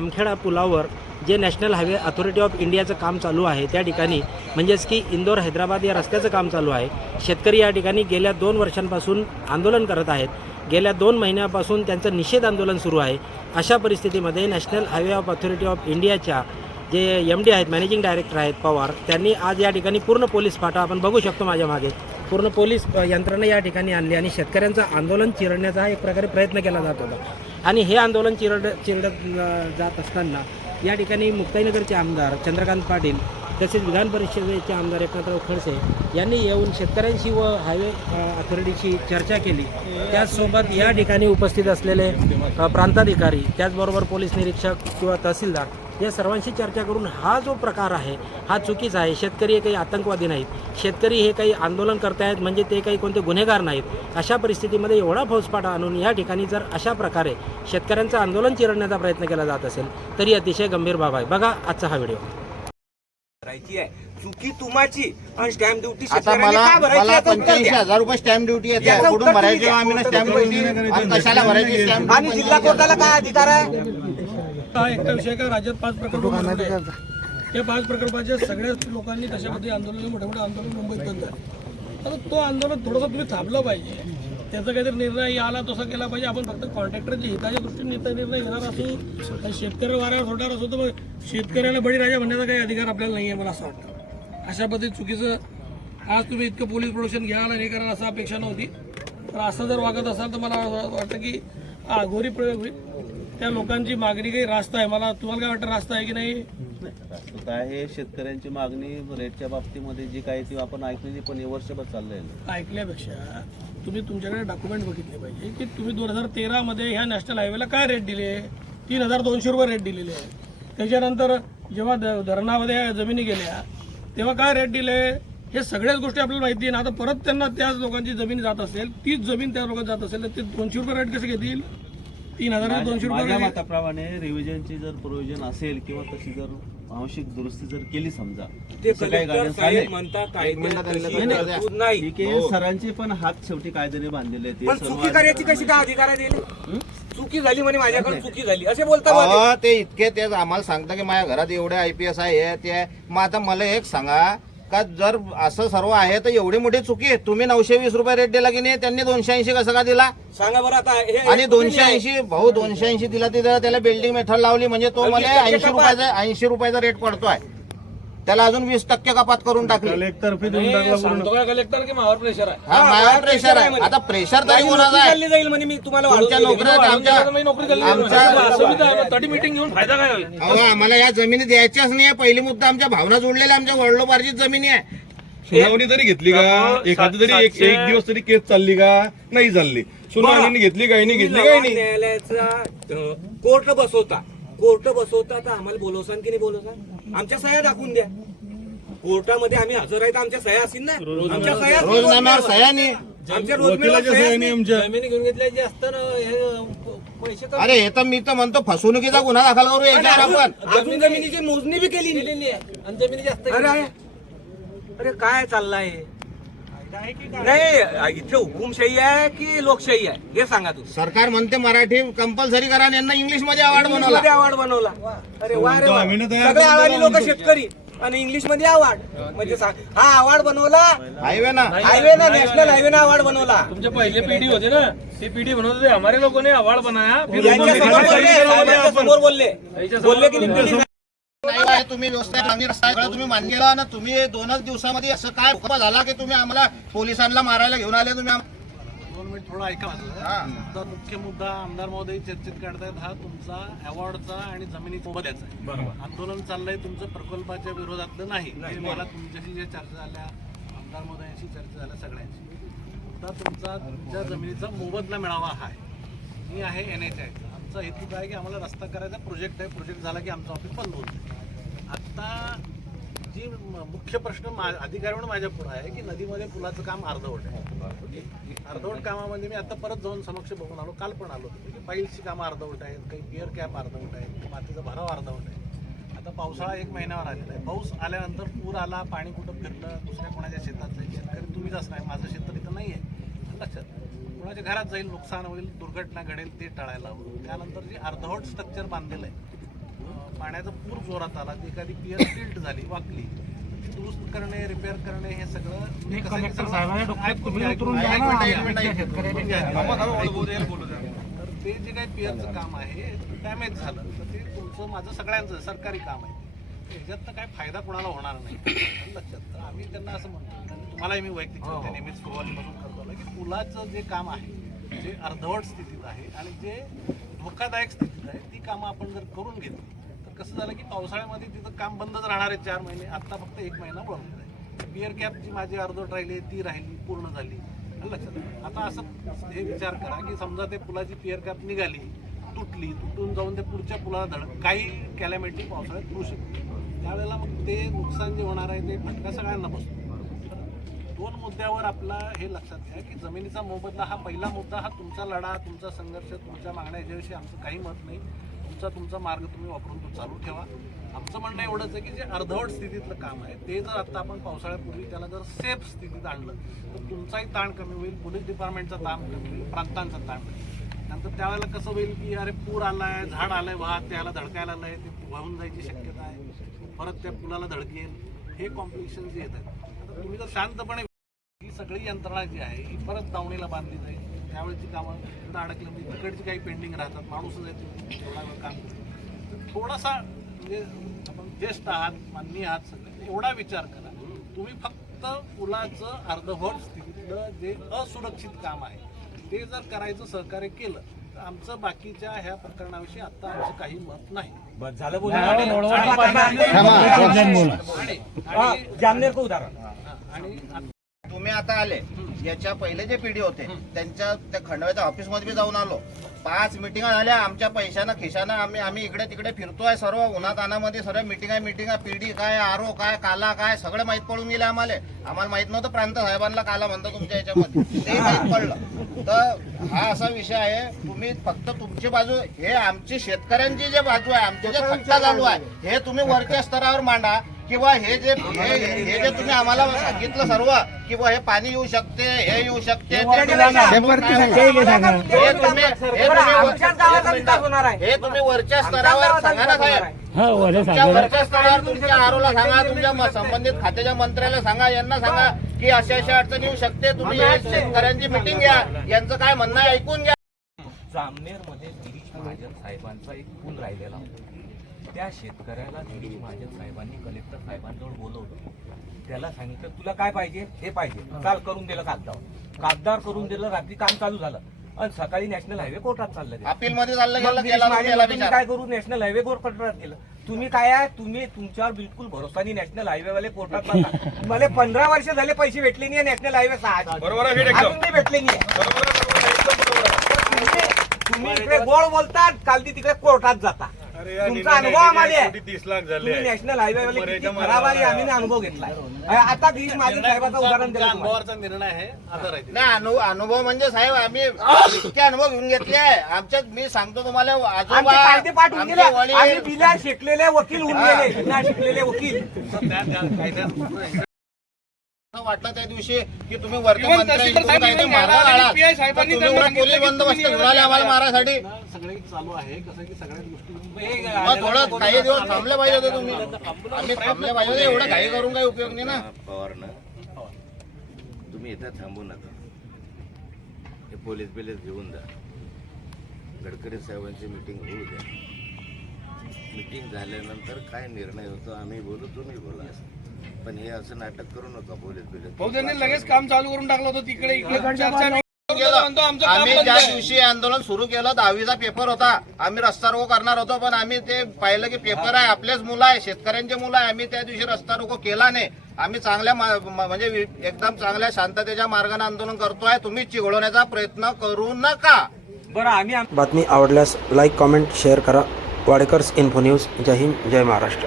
जामखेडा पुलावर जे national highway authority of इंडियाचं काम चालू आहे त्या ठिकाणी म्हणजेच की इंदोर हैदराबाद या रस्त्याचं काम चालू आहे. शेतकरी या ठिकाणी गेल्या दोन वर्षांपासून आंदोलन करत आहेत. गेल्या दोन महिन्यापासून त्यांचं निषेध आंदोलन सुरू आहे. अशा परिस्थितीमध्ये national highway of authority of इंडियाच्या जे एम डी आहेत मॅनेजिंग डायरेक्टर आहेत पवार त्यांनी आज या ठिकाणी पूर्ण पोलीस फाटा आपण बघू शकतो माझ्या मागे. पूर्ण पोलीस यंत्रणा या ठिकाणी आणली आणि शेतकऱ्यांचं आंदोलन चिरडण्याचा एक प्रकारे प्रयत्न केला जात होता. आणि हे आंदोलन चिरड चिरडत जात असताना या ठिकाणी मुक्ताईनगरचे आमदार चंद्रकांत पाटील तसेच विधान परिषदेचे आमदार एकनाथराव खडसे यांनी येऊन शेतकऱ्यांशी व हायवे अथॉरिटीशी चर्चा केली. त्याचसोबत या ठिकाणी उपस्थित असलेले प्रांताधिकारी त्याचबरोबर पोलीस निरीक्षक किंवा तहसीलदार या सर्वांशी चर्चा करून हा जो प्रकार आहे हा चुकीचा आहे. शेतकरी हे काही आतंकवादी नाहीत. शेतकरी हे काही आंदोलन करतायत म्हणजे ते काही कोणते गुन्हेगार नाहीत. अशा परिस्थितीमध्ये एवढा फौजफाटा आणून या ठिकाणी जर अशा प्रकारे शेतकऱ्यांचं आंदोलन चिरडण्याचा प्रयत्न केला जात असेल तरी अतिशय गंभीर बाब आहे. बघा आजचा हा व्हिडिओ. करायची आहे. चुकी तुमाची. आणि स्टॅम्प ड्युटी आता मला मला पंच्याऐंशी हजार रुपये स्टॅम्प ड्युटी येते. याचं कुठून उत्तर भरायची? तुम्ही द्या. आम्ही ना स्टॅम्प ड्युटी आणि कशाला भरायची स्टॅम्प आणि जिल्हा कोर्टाला काय अधिकार आहे? हा एकटा विषय का? राज्यात पाच प्रकल्प बनवले आहेत. या पाच प्रकल्पाच्या सगळ्याच लोकांनी तशा पद्धती आंदोलन मोठे मोठे आंदोलन मुंबईत बंद आहे आता तो आंदोलन थोडंसं तुम्ही थांबलं पाहिजे. त्याचा काहीतरी निर्णय आला तसा केला पाहिजे. आपण फक्त कॉन्ट्रॅक्टरच्या हिताच्या दृष्टीने निर्णय घेणार असू शेतकरी वाऱ्यावर सोडणार असू तर मग शेतकऱ्याला बळीराजा म्हणण्याचा काही अधिकार आपल्याला नाही आहे मला असं वाटतं. अशा पद्धती चुकीचं आज तुम्ही इतकं पोलीस प्रोटेक्शन घ्याल आणि हे कराल असं अपेक्षा नव्हती. तर असं जर वागत असाल तर मला वाटतं की आघोरी प्रयोग होईल. त्या लोकांची मागणी काही रास्त आहे? मला तुम्हाला काय वाटतं रास्त आहे की नाही? आता हे शेतकऱ्यांची मागणी रेटच्या बाबतीमध्ये जी काही ती आपण ऐकलेली पण हे वर्षभर चाललंय. ऐकल्यापेक्षा तुम्ही तुमच्याकडे डॉक्युमेंट बघितले पाहिजे की तुम्ही दोन हजार तेरामध्ये ह्या नॅशनल हायवेला काय रेट दिले? तीन हजार दोनशे रुपये रेट दिलेले. आहे त्याच्यानंतर जेव्हा धरणामध्ये जमिनी गेल्या तेव्हा काय रेट दिले? हे सगळ्याच गोष्टी आपल्याला माहिती आहे ना. आता परत त्यांना त्याच लोकांची जमीन जात असेल तीच जमीन त्या लोकांना जात असेल तर ते दोनशे रुपये रेट कसे घेतील? तीन हजार दोनशे माझ्या रुपये मताप्रमाणे रिव्हिजनची जर प्रोव्हिजन असेल किंवा तशी जर आवश्यक दुरुस्ती जर केली समजा ते तसं काही कलेक्टर guidance साहेब आले. म्हणतात एक कायद्यात मिनिटात तशी त्यांना उत्तर द्या. तरतूद नाही ठीक आहे सरांचे पण हात शेवटी कायद्याने बांधलेले आहेत. पण ते सर्व चुकी करायची कशी काय अधिकार दिले चुकी झाली म्हणे माझ्याकडून चुकी झाली असे बोलता बा ते. अहो, ते इतके ते आम्हाला सांगता की माझ्या घरात एवढे आय पी एस आहे हे, ते आहे. मग आता मला एक सांगा का जर असं सर्व आहे तर एवढी मोठी चुकी आहे. तुम्ही नऊशे वीस रुपये रेट दिला की नाही त्यांनी दोनशे ऐंशी कसं का दिला? सांगा बरं आता हे आणि दोनशे ऐंशी भाऊ दोनशे ऐंशी दिला तिथं त्याला बिल्डिंग मेथड लावली म्हणजे तो मला ऐंशी. रुपयाचा ऐंशी रुपयाचा रेट पडतोय. त्याला अजून वीस टक्के कपात करून टाकली. कलेक्टर की मावर प्रेशर आहे? हा माझ्यावर प्रेशर आहे. आता प्रेशर तरी कोणाचा आहे? चालली जाईल म्हणे मी तुम्हाला तुमच्या वाढवून दिली. नोकऱ्या आमच्या नोकरी आमच्या तडी मिटिंग घेऊन फायदा काय होईल? अहो आम्हाला या जमिनी द्यायच्याच नाही आहे. पहिली मुद्दा आमच्या भावना जोडलेल्या आमच्या वडलोपारचीच जमिनी आहे. सुनावणी तरी घेतली का? एखादी तरी एक एक दिवस तरी केस चालली का? नाही चालली. सुनावणी घेतली काही नाही घेतली काही नाही न्यायालयाचा कोर्ट बसवता. कोर्ट बसवता तर आम्हाला बोलवसान की नाही बोलवसान? आमच्या सह्या दाखवून द्या. कोर्टामध्ये आम्ही हजर आहे तर आमच्या सह्या असतील ना? आमच्या सह्या रोजनाम्यावर आमच्या रोजनाम्यावर सह्या. आमच्या. जमिनी घेऊन घेतल्याचे असताना हे पैसे कमी अरे हे तर मी तर म्हणतो फसवणुकीचा गुन्हा दाखल करू आणि याच्यावर आपण. अजून जमिनीची मोजणी बी केली नाही. दिलेली आहे. आणि जमिनी जास्त अरे अरे अरे काय चाललंय? नाही इथे हुकुमशाही आहे की लोकशाही आहे? हे सांगा तू. सरकार म्हणते मराठी कंपल्सरी करा आणि यांना इंग्लिशमध्ये अवॉर्ड इंग्लिश बनवला. मध्ये अवॉर्ड बनवला. अरे वा रे वा. सगळे लोक शेतकरी आणि इंग्लिशमध्ये अवॉर्ड म्हणजे सांग हा अवॉर्ड बनवला. हायवे ना. हायवे ना नॅशनल हायवे ना. अवॉर्ड बनवला. तुमचे पहिले पिढी होते ना. ते पिढी बनवत होते. हमारे लोगों ने अवार्ड बनाया. फिर बोलले. बोलले. बोलले. की नाही तुम्ही व्यवस्था चांगली रस्ता तुम्ही मान केला ना तुम्ही दोनच दिवसामध्ये असं काय भूकंप झाला की तुम्ही आम्हाला पोलिसांना मारायला घेऊन आले तुम्ही आम- दोन मिनिट थोडं ऐका माझं. हा. मुद्दा मुख्य मुद्दा आमदार महोदय चर्चेत काढतायत हा तुमचा अवॉर्डचा आणि जमिनी मोबदल्याचा आहे. आंदोलन चाललंय तुमचं प्रकल्पाच्या विरोधातलं नाही. हे मला तुमच्याशी जे चर्चा झाल्या आमदार महोदयांशी चर्चा झाल्या सगळ्यांशी. मुद्दा तुमचा तुमच्या जमिनीचा मोबदला मिळावा हा आहे. ही आहे एन एच आयचा आमचा हेतू काय की आम्हाला रस्ता करायचा प्रोजेक्ट आहे प्रोजेक्ट झाला की आमचं ऑफिस बंद होतं आता जी म- मुख्य प्रश्न मा- अधिकारी म्हणून माझ्या पुढे आहे की नदीमध्ये पुलाचं काम अर्धवट आहे. अर्धवट कामामध्ये मी आता परत जाऊन समक्ष बघून आलो काल पण आलो की म्हणजे पाईल्सची कामं अर्धवट आहेत काही पिअर कॅप अर्धवट आहेत मातीचा भराव अर्धवट आहे. आता पावसाळा एक महिन्यावर आलेला आहे. पाऊस आल्यानंतर पूर आला पाणी कुठं फिरलं दुसऱ्या कोणाच्या शेतात जाईल शेतकरी तुम्हीच असणार माझं शेतकरी तर इथं नाही आहे लक्षात. कोणाच्या घरात जाईल नुकसान होईल दुर्घटना घडेल ते टाळायला हवं. त्यानंतर जे अर्धवट स्ट्रक्चर बांधलेलं आहे पाण्याचा पूर जोरात आला ती एखादी पियर टिल्ट झाली वाकली ती दुरुस्त करणे रिपेअर करणे हे सगळं. तर ते जे काही पियरचं काम आहे डॅमेज झालं. तर ते तुमचं माझं सगळ्यांचं सरकारी काम आहे. ह्याच्यात तर काय फायदा कोणाला होणार नाही. लक्षात तर आम्ही त्यांना असं म्हणतो. आणि तुम्हालाही मी वैयक्तिक सांगते, नेहमीच सुरुवातीपासून करतो की पुलाचं जे काम आहे जे अर्धवट स्थितीत आहे आणि जे धोकादायक स्थितीत आहे ती कामं आपण जर करून घेतली पण कसं झालं की पावसाळ्यामध्ये तिथं काम बंदच राहणार आहे चार महिने. आत्ता फक्त एक महिना वळून आहे बिअर कॅप जी माझी अर्धवट राहिली ती राहिली पूर्ण झाली. लक्षात आता असं हे विचार करा की समजा ते पुलाची पिअर कॅप निघाली तुटली तुटून जाऊन ते पुढच्या पुलाला धड काही कॅलॅमिटी पावसाळ्यात होऊ शकते. त्यावेळेला मग ते नुकसान जे होणार आहे ते फटका सगळ्यांना बसतो. दोन मुद्द्यावर आपला हे लक्षात घ्या की जमिनीचा मोबदला हा पहिला मुद्दा हा तुमचा लढा तुमचा संघर्ष तुमच्या मागण्या याच्याविषयी आमचं काही मत नाही. तुमचा तुमचा मार्ग तुम्ही वापरून तो चालू ठेवा. आमचं म्हणणं एवढंच आहे की जे अर्धवट स्थितीतलं काम आहे ते जर आता आपण पावसाळ्यापूर्वी त्याला जर सेफ स्थितीत आणलं तर तुमचाही ताण कमी होईल पोलीस डिपार्टमेंटचा ताण कमी होईल प्रांतांचा ताण कमी होईल. नंतर त्यावेळेला कसं होईल की अरे पूर आलाय झाड आलंय वाहत त्याला धडकायला आलंय ते वाहून जायची शक्यता आहे. परत त्या पुलाला धडकेल हे कॉम्प्लिकेशन जे येत आहेत. तुम्ही जर शांतपणे ही सगळी यंत्रणा जी आहे ही परत दावणीला बांधली जाईल. त्यावेळेची कामं तिकडं अडकली. म्हणजे तिकडची काही पेंडिंग राहतात. माणूसच आहे वेळ काम. तर थोडासा म्हणजे आपण ज्येष्ठ आहात माननीय आहात सगळे एवढा विचार करा. तुम्ही फक्त पुलाचं अर्धवट स्थितीतलं जे असुरक्षित काम आहे ते जर करायचं सहकार्य केलं तर आमचं बाकीच्या ह्या प्रकरणाविषयी आता आमचं काही मत नाही. झालं आणि- आणि जामनेर को उदाहरण. आणि आता आता आले याच्या पहिले जे पिढी होते त्यांच्या त्या खंडव्याच्या ऑफिसमध्ये बी जाऊन आलो. पाच मिटिंगा झाल्या आमच्या पैशानं खिशानं आम्ही आम्ही इकडे तिकडे फिरतोय सर्व उन्हात अनामध्ये सर्व मिटिंगा मिटिंगा पिढी काय आरो काय काला काय सगळं माहीत पडून गेले आम्हाला. आम्हाला माहीत नव्हतं प्रांत साहेबांना काला म्हणतो तुमच्या याच्यामध्ये. ते माहीत पडलं. तर हा असा विषय आहे तुम्ही फक्त तुमची बाजू हे आमची शेतकऱ्यांची जे बाजू आहे आमची जे खट्टा चालू आहे हे तुम्ही वरच्या स्तरावर मांडा. किंवा हे जे हे हे जे तुम्ही आम्हाला सांगितलं सर्व की बुवा हे पाणी येऊ शकते हे येऊ शकते ते तुम्ही हे तुम्ही हे तुम्ही हे तुम्ही वरच्या स्तरावर सांगा ना साहेब. तुमच्या वरच्या स्तरावर तुमच्या आरोला सांगा तुमच्या संबंधित खात्याच्या मंत्र्याला सांगा यांना सांगा की अशा अशा अडचणी येऊ शकते. तुम्ही हे शेतकऱ्यांची मिटिंग घ्या. यांचं काय म्हणणं आहे ऐकून घ्या. जामनेरमध्ये गिरीश महाजन साहेबांचा एक खून राहिलेला होता. त्या शेतकऱ्याला गिरीश महाजन साहेबांनी कलेक्टर साहेबांजवळ बोलवलं. त्याला सांगितलं तुला काय पाहिजे? हे पाहिजे. काल करून दिलं कागदावर. कागदावर करून दिलं रात्री काम चालू झालं. आणि सकाळी नॅशनल हायवे कोर्टात चाललं. अपील मध्ये चाललं काय करू? नॅशनल हायवे कोर्टात गेलं. तुम्ही काय आहे? तुम्ही तुमच्यावर बिलकुल भरोसानी नॅशनल हायवे वाले कोर्टात. मला पंधरा वर्ष झाले पैसे भेटले नाही नॅशनल हायवे सहा बरोबर आहे एकदम. अजून नाही भेटले नाही तुम्ही- तुम्ही इकडे गोड बोलतात काल ती तिकडे कोर्टात जाता तुमचा अनुभव आम्हाला. आहे. तीस लाख तुम्ही नॅशनल हायवे खराब आहे आम्ही अनुभव घेतलाय. आता साहेबाचं उदाहरण दिलं तुम्हाला. अनुभवाचा निर्णय आहे. नाही अनु अनुभव म्हणजे साहेब आम्ही इतके अनुभव घेऊन घेतले आहे. आमच्यात मी सांगतो तुम्हाला आमचे आजोबा कायदे पाठवून गेले आमचे आम्ही वडील बिला शिकलेले वकील होऊन गेले. बिना शिकलेले वकील. तर त्या त्या कायद्यात असं वाटलं त्या दिवशी की तुम्ही उलट पोलीस बंदोबस्त आम्हाला चालू आहे कसं आहे की सगळ्या गोष्टी मग थोडं काही दिवस थांबले पाहिजे होते तुम्ही. आम्ही थांबले पाहिजे होते एवढं घाई करून काही उपयोग नाही ना. पवारनं तुम्ही इथं थांबू नका. हे पोलीस बिलीस घेऊन जा. गडकरी साहेबांची मिटिंग होऊ द्या. मिटिंग झाल्यानंतर काय निर्णय होतो आम्ही बोलू तुम्ही बोला. पण हे असं नाटक करू नका पोलीस बिलीस लगेच काम चालू करून टाकलं होतं तिकडे इकडे. आम्ही ज्या दिवशी हे आंदोलन सुरू केलं दहावीचा पेपर होता. आम्ही रस्ता रोको करणार होतो पण आम्ही ते पाहिलं की पेपर आहे आपलेच मुलं आहे शेतकऱ्यांचे मुलं आहे. आम्ही त्या दिवशी रस्ता रोको केला नाही. आम्ही चांगल्या मा- म- म्हणजे वि- एकदम चांगल्या शांततेच्या मार्गाने आंदोलन करतोय. तुम्ही चिघळवण्याचा प्रयत्न करू नका. बरं आम्ही बातमी आवडल्यास लाईक कॉमेंट शेअर करा. वाडेकर्स इन्फो न्यूज जय हिंद जय महाराष्ट्र.